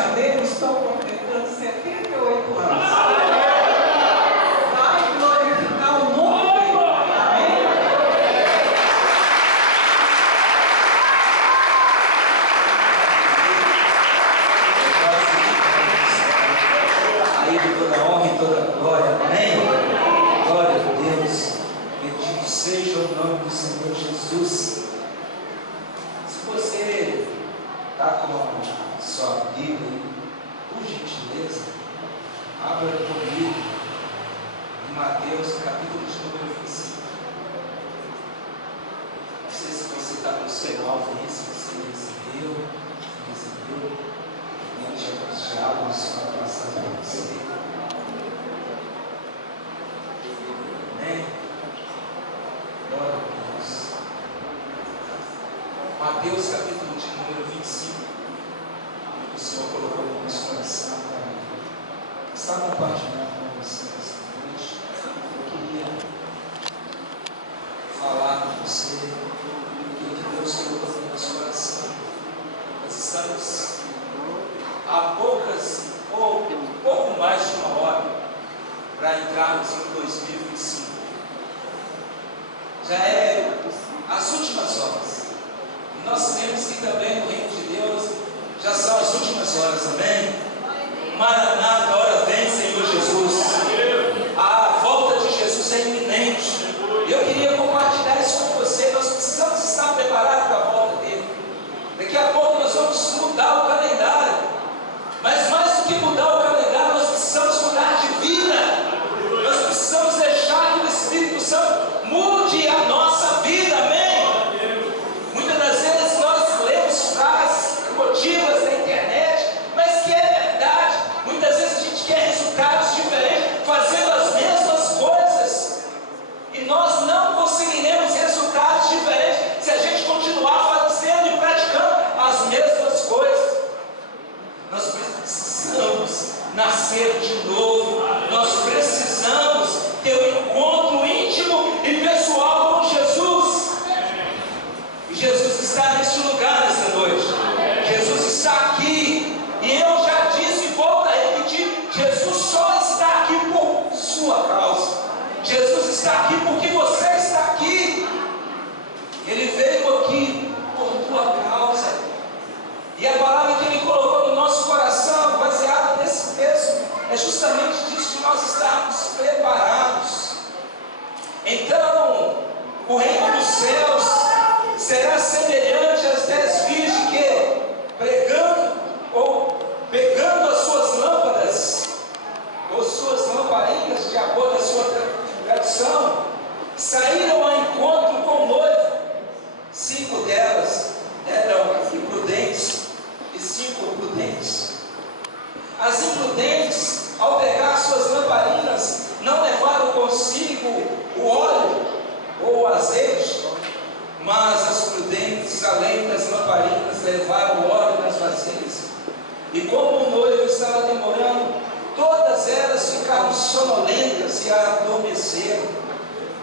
janeiro estou completando 78 anos. Vai glorificar o nome dele. Amém? Aí de toda honra e toda glória. Amém? Glória a Deus. Bendito seja o nome do Senhor Jesus. Se você está com a sua Bíblia, por gentileza, abra comigo em Mateus, capítulo de número 25. Não sei se você está com o seu alvo aí, se você recebeu, os diálogos para passar para você. Amém? Glória a Deus. Mateus capítulo de número 25. O Senhor colocou no nosso coração para estar compartilhando com vocês esta noite. Eu queria falar com você o que Deus colocou no nosso coração. Nós estamos há pouco mais de uma hora para entrarmos em 2025. Já é as últimas horas. E nós sabemos que também no reino de Deus já são as últimas horas, amém? Maranata, hora vem, Senhor Jesus. A volta de Jesus é iminente. Eu queria compartilhar isso com você. Nós precisamos estar preparados para a volta dele. Daqui a pouco nós vamos mudar o calendário. Mas mais do que mudar o calendário, nós precisamos mudar de vida. Nós precisamos deixar que o Espírito Santo mude a nossa vida, amém? Muitas das vezes nós lemos frases emotivas na internet, mas que é verdade. Muitas vezes a gente quer resultados diferentes, fazendo as mesmas coisas. E nós não conseguiremos resultados diferentes se a gente continuar fazendo e praticando as mesmas coisas. Nós precisamos nascer de novo. Nós precisamos ter um encontro íntimo e pessoal com Jesus. E Jesus está neste lugar nesta noite. Jesus está aqui. E eu já disse e volto a repetir: Jesus só está aqui por sua causa. Jesus está aqui porque você está aqui. Ele veio aqui por tua causa. E a palavra que Ele colocou no nosso coração, baseada nesse texto, é justamente disso, que nós estamos preparados. Então, o reino dos céus será semelhante às 10 virgens que, pegando as suas lâmpadas, ou suas lamparinas, de acordo com a sua tradição, saíram ao encontro com o noivo. 5 delas eram imprudentes e 5 prudentes. As imprudentes, ao pegar suas lamparinas, não levaram consigo o óleo ou o azeite, mas as prudentes, além das lamparinas, levaram o óleo nas vasilhas. E como o noivo estava demorando, todas elas ficaram sonolentas e adormeceram.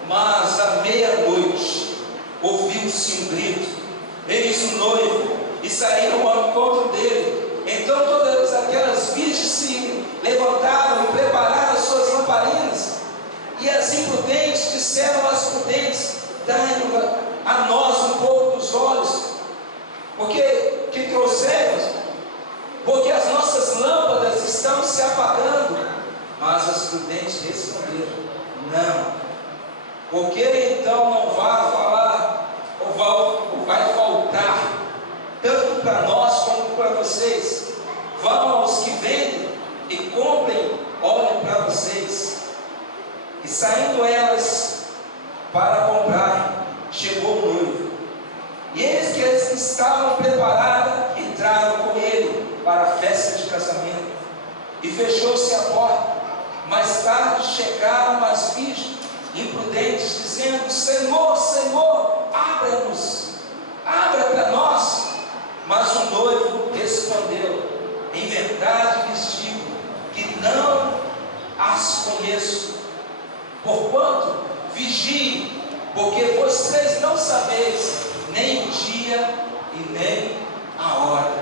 Mas à meia-noite ouviu-se um grito: eis o noivo, e saíram ao encontro dele. Então todas aquelas virgens se levantaram e prepararam as suas lamparinas. E as imprudentes disseram às prudentes: dai-nos a nós um pouco dos olhos, porque que trouxemos, porque as nossas lâmpadas estão se apagando. Mas as prudentes responderam: não, porque então não vai falar, ou vai faltar, tanto para nós como para vocês. Vão aos que vendem e comprem óleo para vocês. E saindo elas para comprar, chegou o noivo. E eles que estavam preparadas entraram com ele para a festa de casamento. E fechou-se a porta. Mais tarde chegaram as virgens imprudentes, dizendo: Senhor, Senhor, abra-nos, abra para nós. Mas o noivo respondeu: em verdade lhes digo que não as conheço. Porquanto vigiem, porque vocês não sabeis nem o dia e nem a hora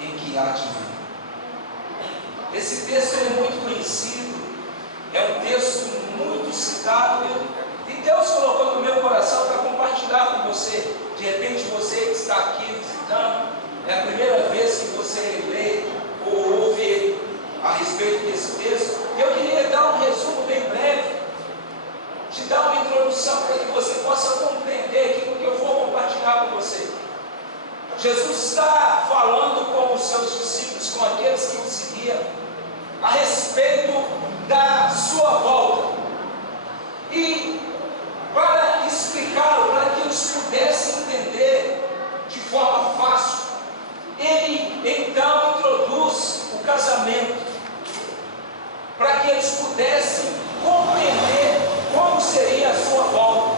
em que há de vir. Esse texto é muito conhecido, é um texto muito citado, e Deus colocou no meu coração para compartilhar com você. De repente você que está aqui visitando, é a primeira vez que você lê ou ouve a respeito desse texto. Eu queria dar um resumo bem breve, te dar uma introdução para que você possa compreender aquilo que eu vou compartilhar com você. Jesus está falando com os seus discípulos, com aqueles que o seguiam, a respeito da sua volta. E para explicá-lo, para que eles pudessem entender de forma fácil, ele então introduz o casamento, para que eles pudessem compreender como seria a sua volta.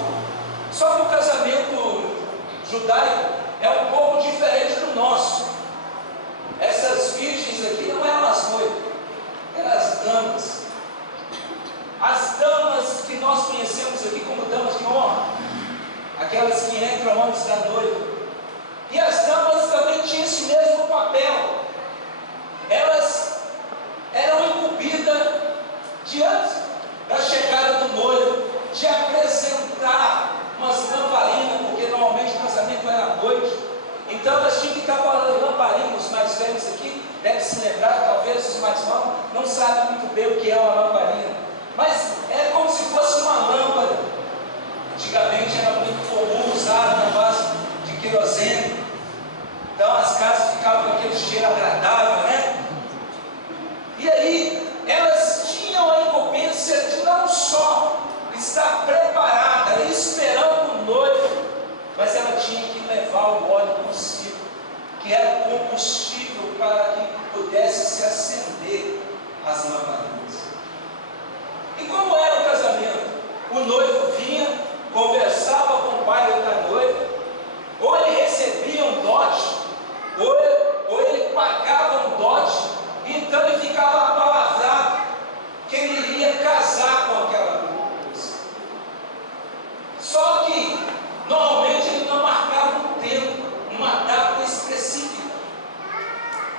Só que o casamento judaico é um pouco diferente do nosso. Essas virgens aqui não eram as noivas, eram as damas. As damas que nós conhecemos aqui como damas de honra, aquelas que entram antes da noiva. E as damas também tinham esse mesmo papel. Elas eram incumbidas diante da chegada do noivo, de apresentar umas lamparinas, porque normalmente o casamento era à noite. Então elas tinham que estar com a lamparina. Os mais velhos aqui devem se lembrar, talvez os mais novos não sabem muito bem o que é uma lamparina. Mas é como se fosse uma lâmpada. Antigamente era muito comum usar na base de querosene. Então as casas ficavam com aquele cheiro agradável, né? E aí elas tinham a incumbência de não só estar preparada, esperando o noivo, mas ela tinha que levar o óleo consigo, que era o combustível para que pudesse se acender as lamparinas. E como era o casamento? O noivo vinha, conversava com o pai da noiva, ou ele recebia um dote, ou ele pagava um dote, e então ele ficava apalavrado que ele iria casar com aquela moça. Só que normalmente ele não marcava um tempo, uma data específica.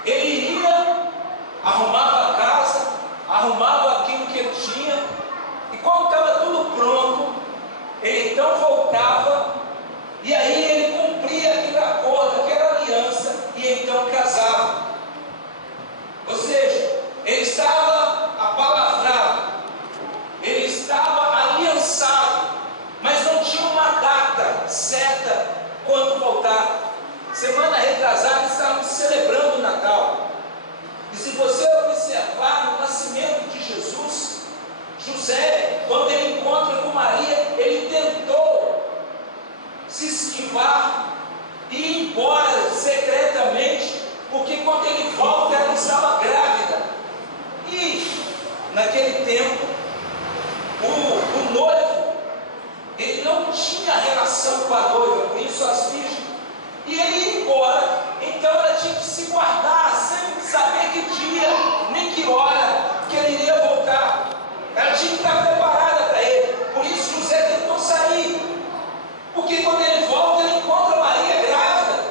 Ele iria, arrumava a casa, arrumava aquilo que ele tinha, e quando estava tudo pronto, ele então voltava, e aí ele cumpria aquele acordo, aquela aliança, e então casava. Ou seja, ele estava apalavrado, ele estava aliançado, mas não tinha uma data certa quando voltar. Semana retrasada estávamos celebrando o Natal. E se você observar no nascimento de Jesus, José, quando ele encontra com Maria, ele tentou se esquivar e ir embora secretamente, porque quando ele volta ela estava grávida. E naquele tempo o noivo, ele não tinha relação com a noiva, por isso as virgens, e ele ia embora. Então ela tinha que se guardar sem saber que dia nem que hora que ele iria voltar. Ela tinha que estar preparada para ele. Por isso José tentou sair, porque quando ele volta ele encontra Maria grávida.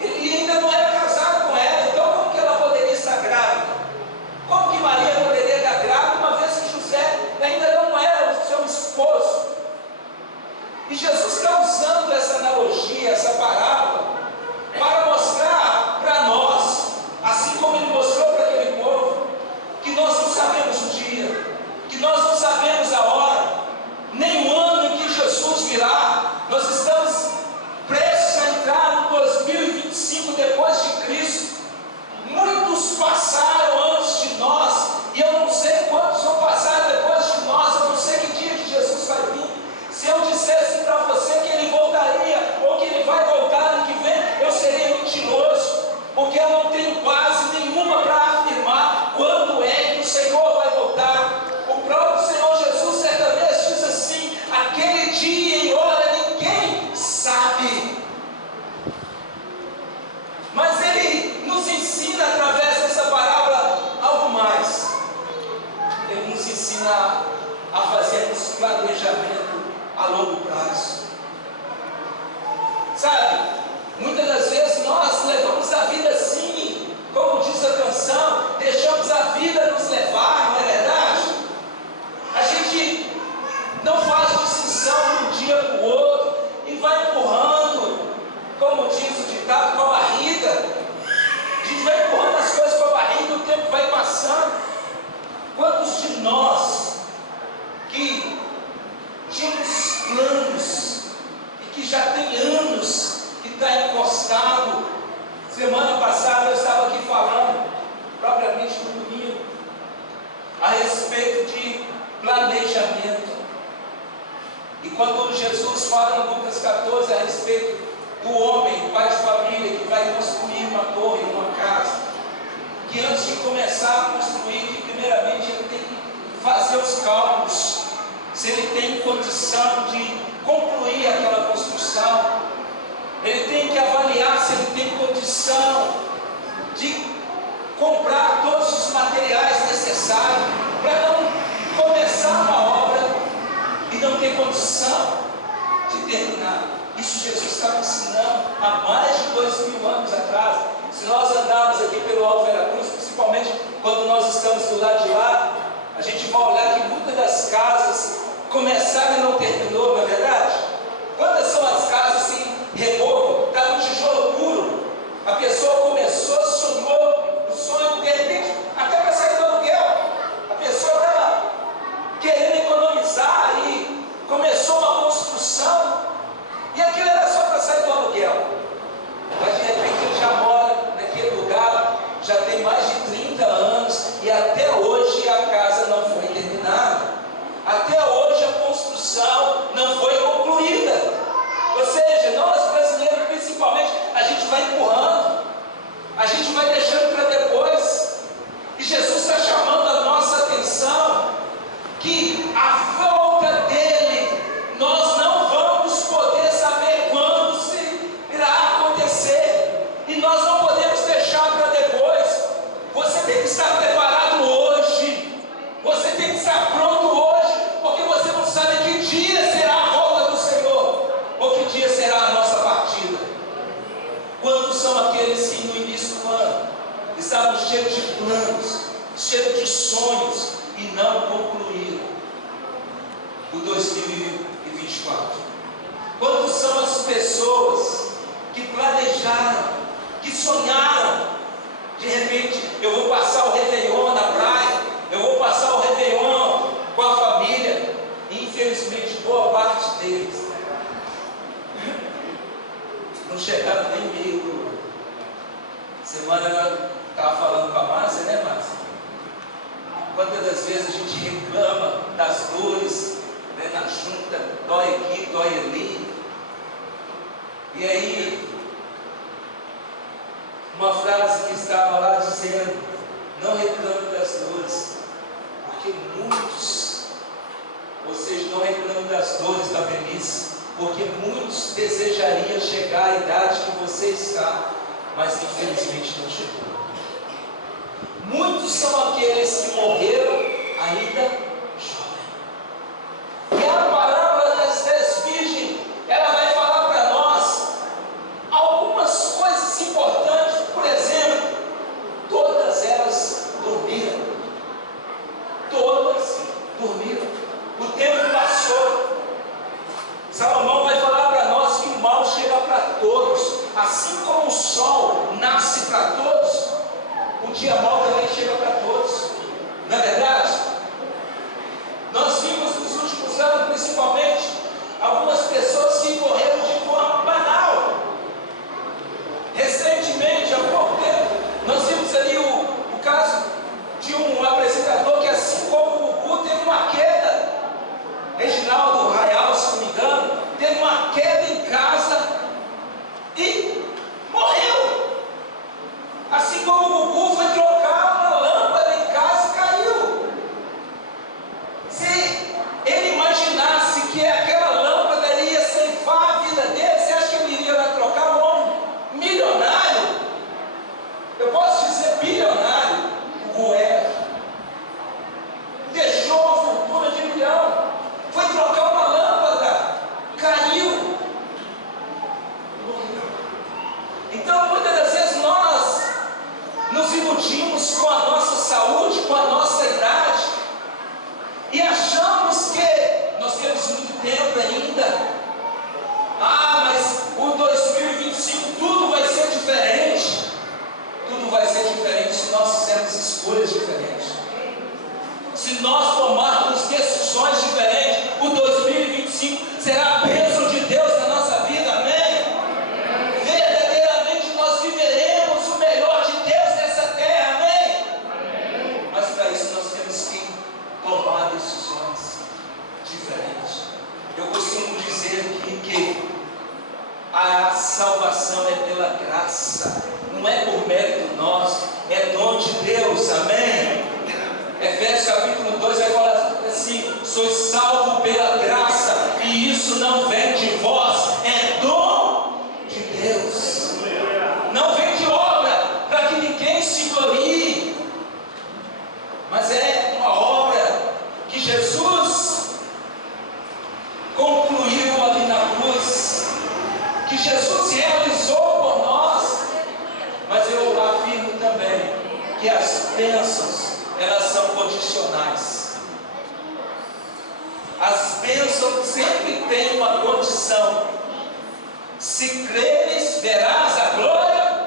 Ele ainda não era casado com ela, então como que ela poderia estar grávida? Como que Maria poderia estar grávida, uma vez que José ainda não era o seu esposo? E Jesus está usando essa analogia, essa parábola, para mostrar para nós, assim como ele mostrou para aquele povo, que nós não sabemos o dia, que nós não sabemos a hora, nem o ano em que Jesus virá. Nós estamos prestes a entrar no 2025 depois de Cristo. Muitos passaram antes de nós, e eu não sei quantos vão passar depois de nós. Eu não sei que dia que Jesus vai vir. Se eu dissesse para você que ele voltaria, ou que ele vai voltar ano que vem, eu seria mentiroso, porque eu não tenho base nenhuma para afirmar quando é que o Senhor vai voltar. O próprio Senhor Jesus certa vez diz assim: aquele dia e hora ninguém sabe. Mas ele nos ensina através dessa parábola algo mais. Ele nos ensina a fazermos planejamento a longo prazo. Sabe, muitas das vezes nós levamos a vida assim, como diz a canção, deixamos a vida nos levar, não é verdade? A gente não faz distinção de um dia para o outro e vai empurrando, como diz o ditado, com a barriga. A gente vai empurrando as coisas com a barriga, o tempo vai passando. Quantos de nós que tínhamos planos e que já tem anos que está encostado? Semana passada eu estava aqui falando, propriamente no domingo, a respeito de planejamento. quando Jesus fala em Lucas 14 a respeito do homem, pai de família, que vai construir uma torre, uma casa, que antes de começar a construir, que primeiramente ele tem que fazer os cálculos, se ele tem condição de concluir aquela construção, ele tem que avaliar se ele tem condição de comprar todos os materiais necessários para não começar uma obra e não ter condição de terminar. Isso Jesus estava ensinando há mais de 2000 anos atrás. Se nós andarmos aqui pelo Alto Veracruz, principalmente quando nós estamos do lado de lá, a gente vai olhar que muitas das casas começaram e não terminou, não é verdade? Quantas são as casas sem reboco? Está no tijolo puro. A pessoa começou, sonhou o sonho, de repente, até para sair do aluguel. A pessoa estava querendo economizar e começou uma construção, e aquilo era só para sair do aluguel. Mas de repente ele já mora naquele lugar, já tem mais de 30 anos, e até hoje a casa não foi terminada. Até hoje a construção não foi concluída. Ou seja, nós brasileiros principalmente, a gente vai empurrando, a gente vai deixando para depois. E Jesus está chamando a nossa atenção que a volta dele, nós não vamos poder saber quando se irá acontecer. E nós não podemos deixar para depois. Você tem que estar preparado hoje. Você tem que estar pronto hoje, porque você não sabe que dia será a volta do Senhor, ou que dia será a nossa partida. Quantos são aqueles que no início do ano estavam cheios de planos, cheios de sonhos e não concluíram o 2024? Quantos são as pessoas que planejaram, que sonharam? De repente, eu vou passar o Réveillon na praia, eu vou passar o Réveillon com a família, e infelizmente boa parte deles não chegaram nem meio do ano. Semana eu estava falando com a Márcia, né, Márcia? Quantas das vezes a gente reclama das dores, né, na junta, dói aqui, dói ali. E aí, uma frase que estava lá dizendo: não reclame das dores, porque muitos, ou seja, não reclame das dores da velhice, porque muitos desejariam chegar à idade que você está, mas infelizmente não chegou. Muitos são aqueles que morreram ainda jovens. E a parábola das 10 virgens, ela vai falar para nós algumas coisas importantes. Por exemplo, todas elas dormiram. Todas dormiram. O tempo passou. Salomão vai falar para nós que o mal chega para todos. Assim como o sol nasce para todos, o dia mau também chega para todos. Não é verdade? Nós vimos nos últimos anos, principalmente, algumas pessoas que morreram de forma banal. Recentemente, há pouco tempo, nós vimos ali o caso de um apresentador que, assim como o Gugu, teve uma queda. Reginaldo Raial, se não me engano, teve uma queda em casa e morreu. Assim como o Gugu foi trocar uma lâmpada em casa e caiu. Se ele imaginasse que aquela lâmpada ia ceifar a vida dele, você acha que ele iria lá trocar? Um homem milionário, eu posso dizer bilionário, o Gugu era, deixou uma fortuna de milhão, foi trocar uma lâmpada, caiu, morreu. Então muitas das vezes nós nos iludimos com a nossa saúde, com a nossa idade, e achamos que nós temos muito tempo ainda. Mas o 2025 tudo vai ser diferente. Tudo vai ser diferente se nós fizermos escolhas diferentes. Se nós tomarmos decisões diferentes, o 2025 será a bênção de Deus na nossa vida, amém? Verdadeiramente nós viveremos o melhor de Deus nessa terra, amém? Mas para isso nós temos que tomar decisões diferentes. Eu costumo de Deus, amém? Efésios capítulo 2 vai falar assim: sois salvo pela graça, e isso não vem de vós, é dom de Deus, não vem de obra, para que ninguém se glorie, mas é uma obra que Jesus concluiu ali na cruz, que Jesus realizou por nós. Mas eu afirmo também que as bênçãos, elas são condicionais. As bênçãos sempre têm uma condição: se creres, verás a glória.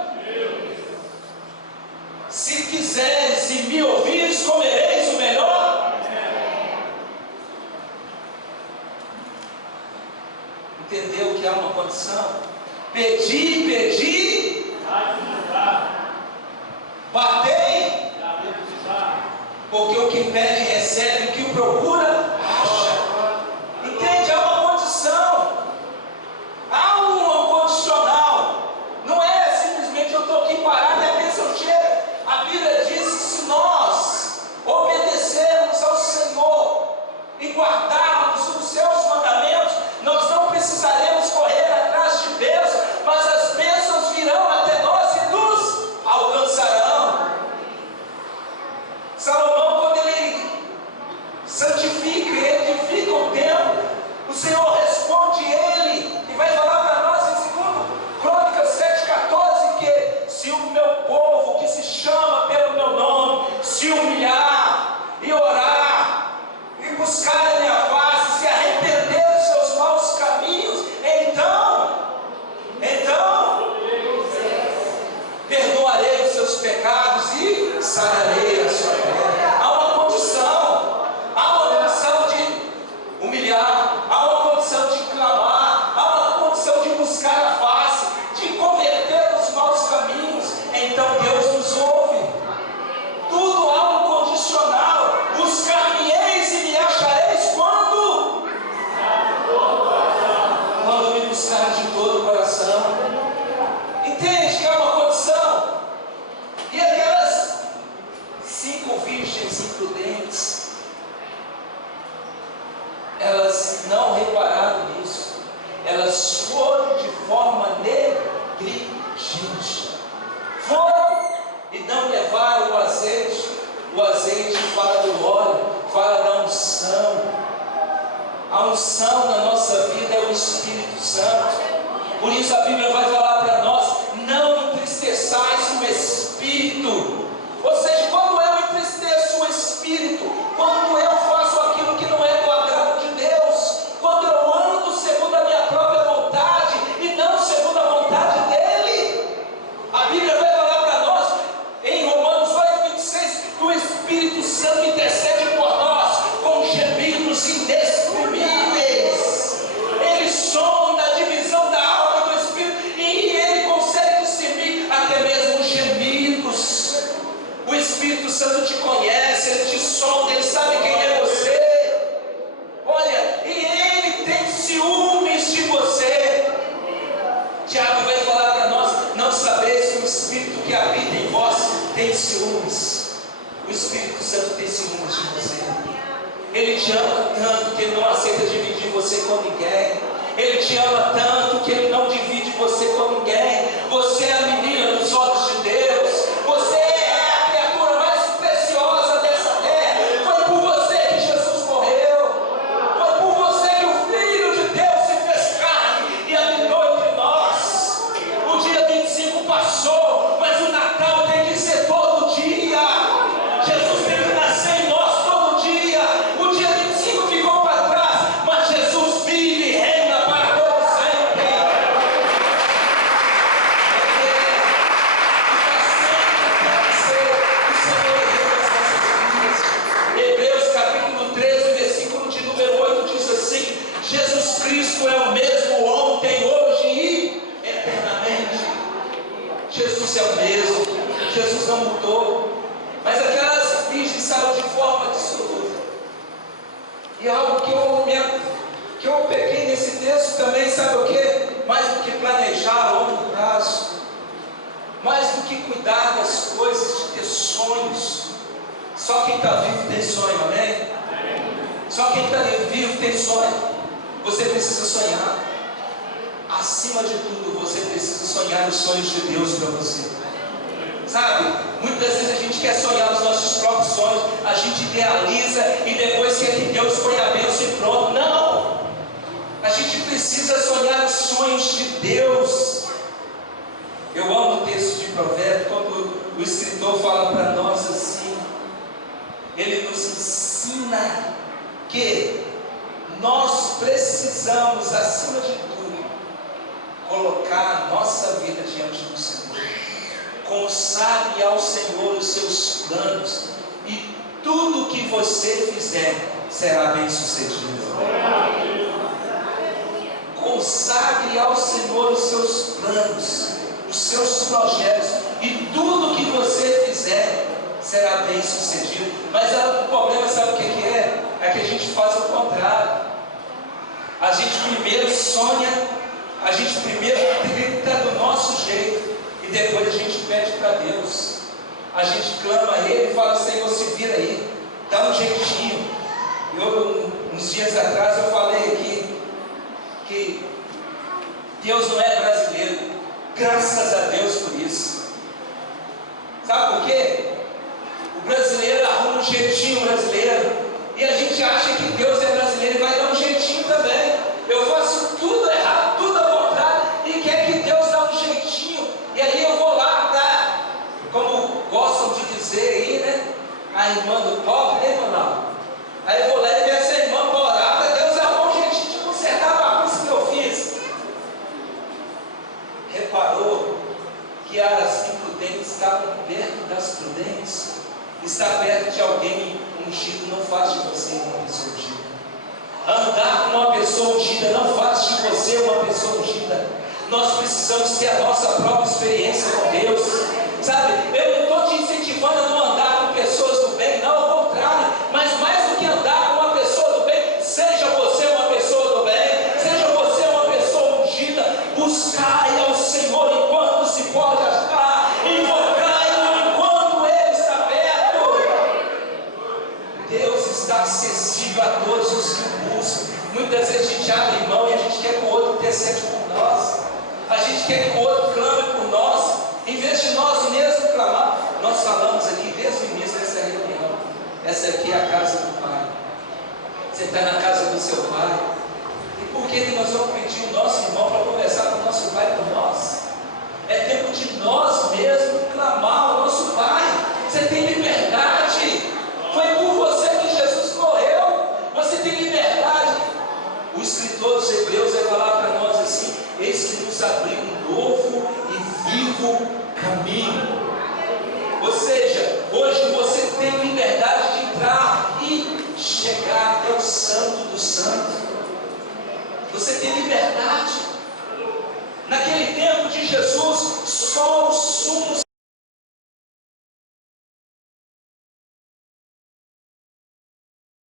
Se quiseres e me ouvires, comereis o melhor. Entendeu que há uma condição? Pedi, pedi, batei, porque o que pede recebe, o que o procura acha. Entende? Há uma condição, há um condicional. Não é simplesmente eu estou aqui parado e a bênção chega. A Bíblia diz que se nós obedecermos ao Senhor e guardarmos os seus mandamentos, nós não precisaremos correr atrás de bênçãos, mas as bênçãos virão até nós e nos alcançarão. Salomão, quando ele santifica e edifica o templo, o Senhor responde ele e vai falar para nós em 2 Crônicas 7,14 que se o meu povo, que se chama pelo meu nome, se humilhar e orar e buscar a minha face, se arrepender dos seus maus caminhos, então perdoarei os seus pecados e sararei a sua terra. Há uma condição de humilhar, há uma condição de clamar, há uma condição de buscar a face, de converter os maus caminhos. Então Deus nos ouve. Tudo há um condicional. Buscar-me-eis e me achareis quando me buscar de todo o coração. Entende que é uma condição? E aquelas 5 virgens imprudentes, elas não repararam nisso. Elas foram de forma negligente. Foram e não levaram o azeite. O azeite fala do óleo, fala da unção. A unção na nossa vida é o Espírito Santo. Por isso a Bíblia vai falar para nós: não entristeçais o Espírito. Ou seja, quando eu entristeço o Espírito, quando eu faço aquilo que não é do agrado de Deus, quando eu ando segundo a minha própria vontade e não segundo a vontade dEle, a Bíblia vai falar para nós em Romanos 8,26 que o Espírito Santo intercede por nós com gemidos inexprimíveis. Ele sonda a divisão da alma e do Espírito e Ele consegue discernir até mesmo os gemidos. O Espírito Santo te conhece, Ele te sonda, Ele sabe quem é você. Olha, e Ele tem ciúmes de você. Tiago vai falar para nós: não sabeis que o Espírito que habita em vós tem ciúmes. O Espírito Santo tem ciúmes de você. Ele te ama tanto que Ele não aceita dividir você com ninguém. Ele te ama tanto que Ele não divide você com ninguém. Você é a menina dos olhos de Deus. Você é a criatura mais preciosa dessa terra. Foi por você que Jesus morreu. Foi por você que o Filho de Deus se fez carne e habitou entre nós. O dia 25 passou, mas o Natal tem que ser todo dia. Jesus tem que nascer em nós todo dia. O dia 25 ficou para trás, mas Jesus vive e reina para todo sempre. Hebreus capítulo 13, versículo de número 8 diz assim: Jesus Cristo é o mesmo ontem, hoje e eternamente. Jesus é o mesmo, Jesus não mudou. Mas aquelas virgens saíram de forma dissoluta. E algo que eu peguei nesse texto também, sabe o que? Mais do que planejar a longo prazo, mais do que cuidar das coisas, de ter sonhos. Só quem está vivo tem sonho, amém? Só quem está vivo tem sonho. Você precisa sonhar. Acima de tudo, você precisa sonhar os sonhos de Deus para você. Sabe, muitas vezes a gente quer sonhar os nossos próprios sonhos, a gente idealiza e depois quer que Deus põe a bênção e pronto. Não! A gente precisa sonhar os sonhos de Deus. Eu amo o texto de Provérbios, quando o escritor fala para nós assim, ele nos ensina que nós precisamos, acima de tudo, colocar a nossa vida diante do Senhor. Consagre ao Senhor os seus planos, e tudo que você fizer será bem sucedido. Consagre ao Senhor os seus planos, os seus projetos, e tudo que você fizer será bem sucedido. Mas o problema, sabe o que é? É que a gente faz o contrário. A gente primeiro sonha, a gente primeiro tenta do nosso jeito, e depois a gente pede para Deus. A gente clama a Ele e fala: Senhor, se vira aí, dá um jeitinho. Uns dias atrás eu falei aqui que Deus não é brasileiro. Graças a Deus por isso. Sabe por quê? O brasileiro arruma um jeitinho brasileiro, e a gente acha que Deus é brasileiro e vai dar um jeitinho também. Eu faço tudo errado, tudo ao contrário, e quer que Deus dê um jeitinho. E aí eu vou lá para, como gostam de dizer aí, né? A irmã do pobre, né, irmão? Aí eu vou lá e peço a irmã para orar para Deus arrumar um jeitinho de consertar a bagunça que eu fiz. Reparou que as imprudentes estavam perto das prudentes? Estar perto de alguém ungido não faz de você uma pessoa ungida. Andar com uma pessoa ungida não faz de você uma pessoa ungida. Nós precisamos ter a nossa própria experiência com Deus. Sabe, eu não estou te incentivando a não andar com pessoas do bem, não, ao contrário. Mas mais do que andar com uma pessoa do bem, seja você uma pessoa do bem, seja você uma pessoa ungida. Buscai ao Senhor enquanto se pode achar, invocai-o enquanto Ele está perto. Deus está acessível a todos os que o buscam. Muitas vezes a gente abre mão e a gente quer que o outro intercede por nós. A gente quer que o outro clame por nós, em vez de nós mesmos clamar. Nós falamos aqui desde o início dessa reunião, essa aqui é a casa do Pai. Você está na casa do seu Pai. E por que nós vamos pedir o nosso irmão para conversar com o nosso Pai por nós? É tempo de nós mesmos clamar ao nosso Pai. Você tem liberdade. Foi por você que Jesus morreu. Você tem liberdade. O escritor dos Hebreus vai falar para nós assim: eis que nos abriu um novo e vivo caminho. Ou seja, hoje você tem liberdade de entrar e chegar até o Santo do Santo. Você tem liberdade. Naquele tempo de Jesus, só o sumo